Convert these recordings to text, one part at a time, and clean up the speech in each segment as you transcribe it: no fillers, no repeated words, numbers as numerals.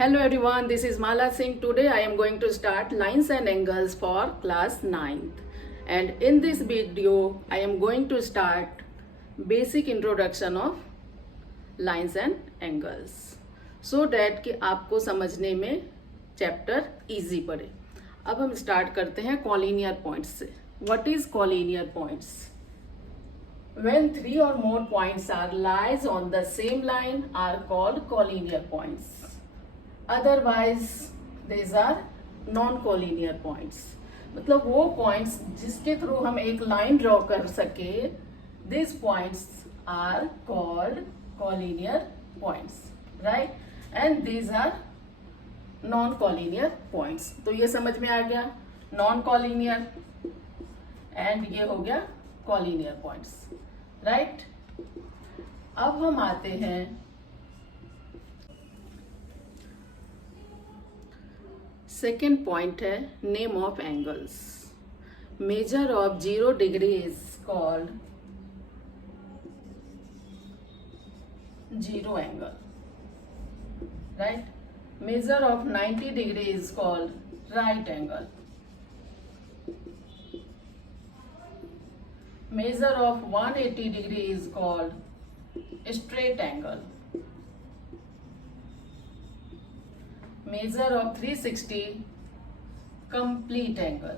Hello everyone, this is Mala Singh. Today I am going to start lines and angles for class 9th. And in this video, I am going to start basic introduction of lines and angles. So that कि आपको समझने में chapter easy पड़े. अब हम start करते हैं collinear points से. What is collinear points? When three or more points are lies on the same line are called collinear points. Otherwise these are non-collinear points. मतलब वो points जिसके थ्रू हम एक लाइन ड्रॉ कर सके, these points are called collinear points, right? And these are non-collinear points. तो ये समझ में आ गया, non-collinear and ये हो गया collinear points, right? अब हम आते हैं सेकेंड पॉइंट है name of angles. Measure of 0 degree is called zero angle, right. Measure of 90 degree is called right angle. Measure of 180 degree is called straight angle. Measure of 360 complete angle,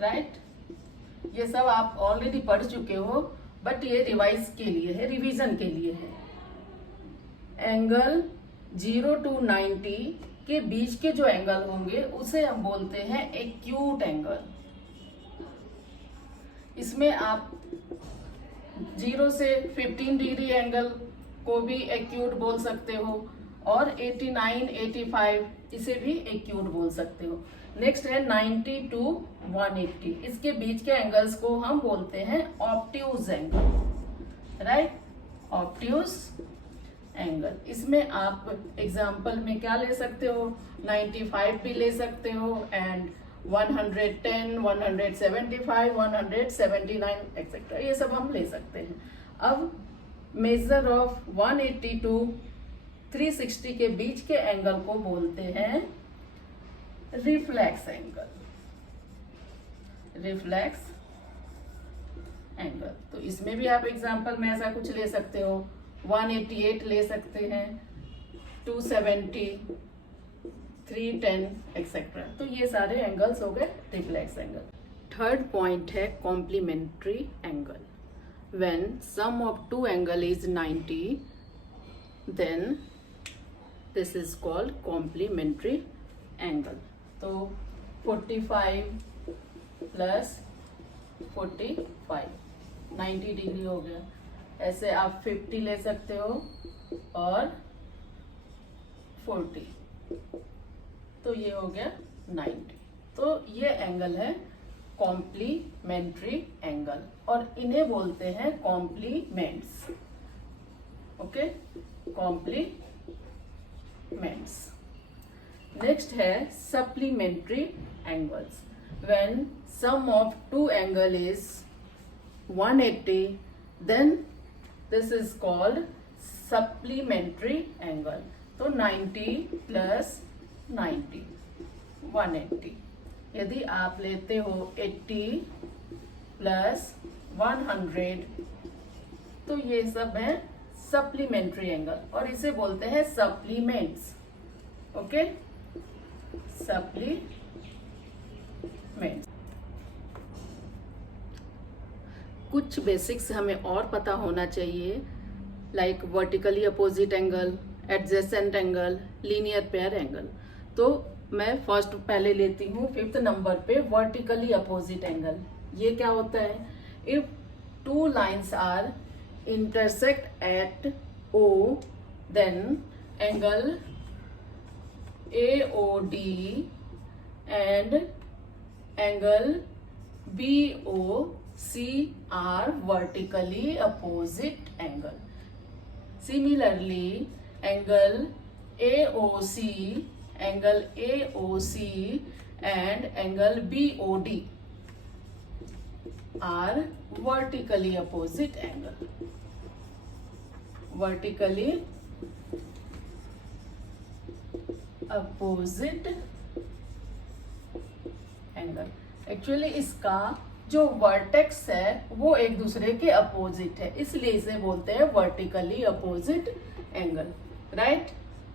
right. ये सब आप already पढ़ चुके हो, but ये revise के लिए है, रिवीजन के लिए है. एंगल 0 to 90 के बीच के जो एंगल होंगे उसे हम बोलते हैं एक्यूट एंगल. इसमें आप 0 से 15 डिग्री एंगल को भी एक्यूट बोल सकते हो और 89, 85 इसे भी एक्यूट बोल सकते हो. नेक्स्ट है 90 to 180, इसके बीच के एंगल्स को हम बोलते हैं obtuse angle, right. Obtuse angle. इसमें आप एग्जांपल में क्या ले सकते हो, 95 भी ले सकते हो एंड 110, 175, 179 एक्सेट्रा, ये सब हम ले सकते हैं. अब मेजर ऑफ 180 to 360 के बीच के एंगल को बोलते हैं रिफ्लेक्स एंगल. Reflex angle. तो इसमें भी आप एग्जांपल में ऐसा कुछ ले सकते हो, 188 ले सकते हैं, 270, 310 एक्सेट्रा. तो ये सारे एंगल्स हो गए रिफ्लेक्स एंगल. थर्ड पॉइंट है complementary angle. When sum of two angle is 90, then this is called complementary angle. तो 45 plus 45 90 डिग्री हो गया. ऐसे आप 50 ले सकते हो और 40, तो ये हो गया 90. तो ये एंगल है कॉम्प्लीमेंट्री एंगल और इन्हें बोलते हैं कॉम्प्लीमेंट्स. Okay, complements. नेक्स्ट है supplementary angles. When sum of two angle is 180, then this is called supplementary angle. तो 90 प्लस 90 180. यदि आप लेते हो 80 प्लस 100, तो ये सब है सप्लीमेंट्री एंगल और इसे बोलते हैं सप्लीमेंट्स. Okay, supplements. कुछ बेसिक्स हमें और पता होना चाहिए, like vertically opposite angle, adjacent angle, linear pair angle. तो मैं फर्स्ट पहले लेती हूँ 5th नंबर पे वर्टिकली अपोजिट एंगल. ये क्या होता है, if two lines are intersect at O, then angle AOD and angle BOC are vertically opposite angle. Similarly, angle AOC and angle BOD are vertically opposite angle. Vertically opposite angle. Actually इसका जो vertex है वो एक दूसरे के opposite है, इसलिए इसे बोलते हैं vertically opposite angle, right.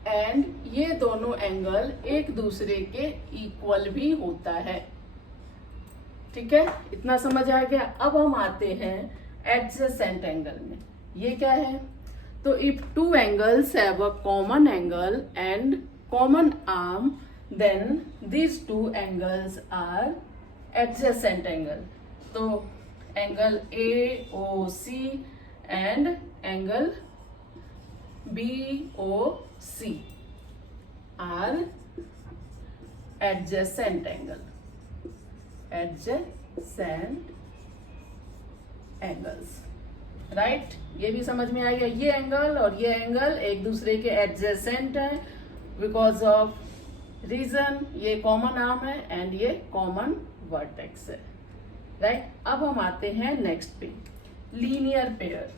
And ये दोनों एंगल एक दूसरे के इक्वल भी होता है, ठीक है, इतना समझ आ गया। अब हम आते हैं एडजेसेंट एंगल में। ये क्या है? तो if two angles have a common angle and common arm, then these two angles are adjacent angle. तो angle AOC and angle BOC are adjacent angle, adjacent angles, right. ये भी समझ में आ गया, ये एंगल और ये एंगल एक दूसरे के एडजेसेंट है बिकॉज ऑफ रीजन ये कॉमन आर्म है एंड ये कॉमन वर्टेक्स है, राइट। अब हम आते हैं नेक्स्ट पे, linear pair.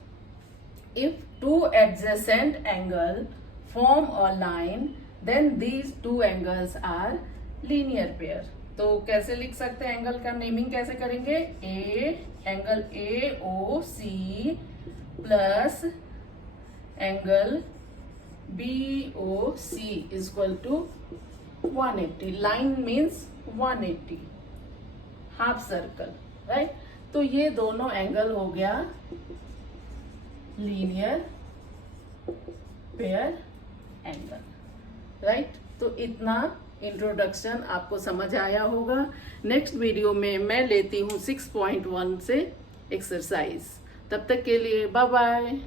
If two adjacent angle form a line, then these two angles are linear pair. तो कैसे लिख सकते हैं? एंगल का नेमिंग कैसे करेंगे? Angle AOC plus angle BOC is equal to 180। Line means 180, half circle, right. तो ये दोनों एंगल हो गया लीनियर पेयर एंगल, राइट। तो इतना इंट्रोडक्शन आपको समझ आया होगा। नेक्स्ट वीडियो में मैं लेती हूँ 6.1 से एक्सरसाइज। तब तक के लिए बाय बाय।